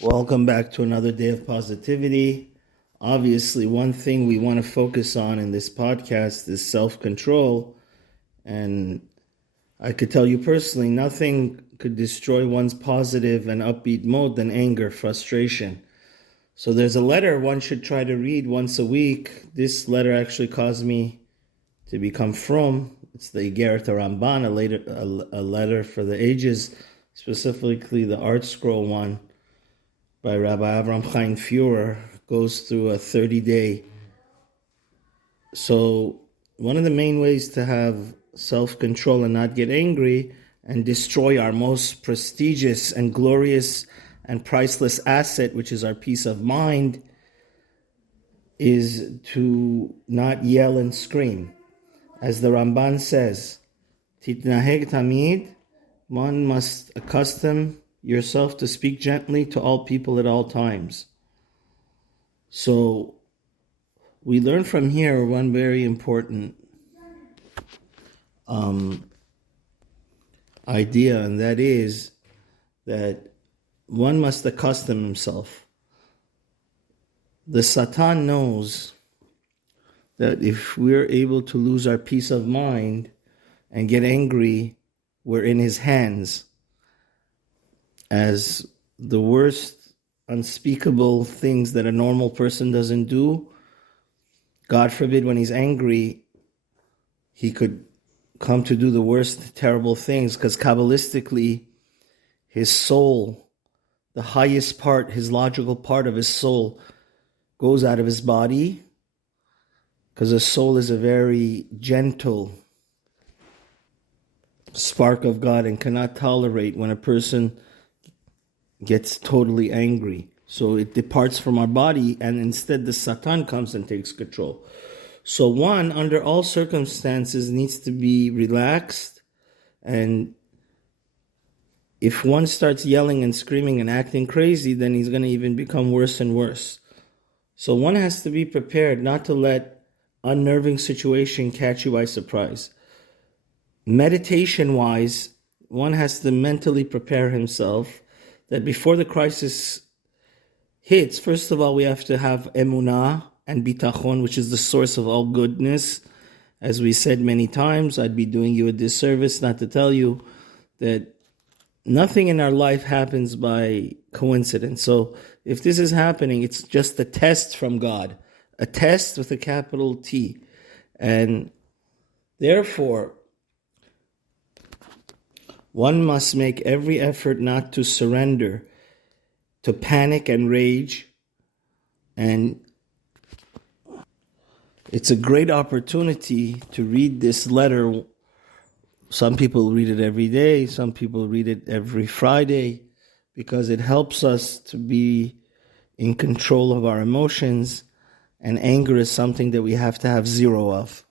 Welcome back to another day of positivity. Obviously, one thing we want to focus on in this podcast is self-control. And I could tell you personally, nothing could destroy one's positive and upbeat mode than anger, frustration. So there's a letter one should try to read once a week. This letter actually caused me to become frum. It's the Igeret Ramban, a letter for the ages, specifically the Art Scroll one by Rabbi Avram Chaim Führer, goes through a 30-day. So one of the main ways to have self-control and not get angry and destroy our most prestigious and glorious and priceless asset, which is our peace of mind, is to not yell and scream. As the Ramban says, Titnaheg tamid, one must accustom yourself to speak gently to all people at all times. So we learn from here one very important idea, and that is that one must accustom himself. The Satan knows that if we're able to lose our peace of mind and get angry, we're in his hands. As the worst unspeakable things that a normal person doesn't do, God forbid when he's angry, he could come to do the worst terrible things, because Kabbalistically, his soul, the highest part, his logical part of his soul, goes out of his body, because the soul is a very gentle spark of God and cannot tolerate when a person gets totally angry. So it departs from our body, and instead the Satan comes and takes control. So one, under all circumstances, needs to be relaxed, and if one starts yelling and screaming and acting crazy, then he's going to even become worse and worse. So one has to be prepared not to let unnerving situation catch you by surprise. Meditation-wise, one has to mentally prepare himself that before the crisis hits, first of all, we have to have emunah and bitachon, which is the source of all goodness. As we said many times, I'd be doing you a disservice not to tell you that nothing in our life happens by coincidence. So if this is happening, it's just a test from God, a test with a capital T. And therefore, one must make every effort not to surrender to panic and rage. And it's a great opportunity to read this letter. Some people read it every day. Some people read it every Friday, because it helps us to be in control of our emotions. And anger is something that we have to have zero of.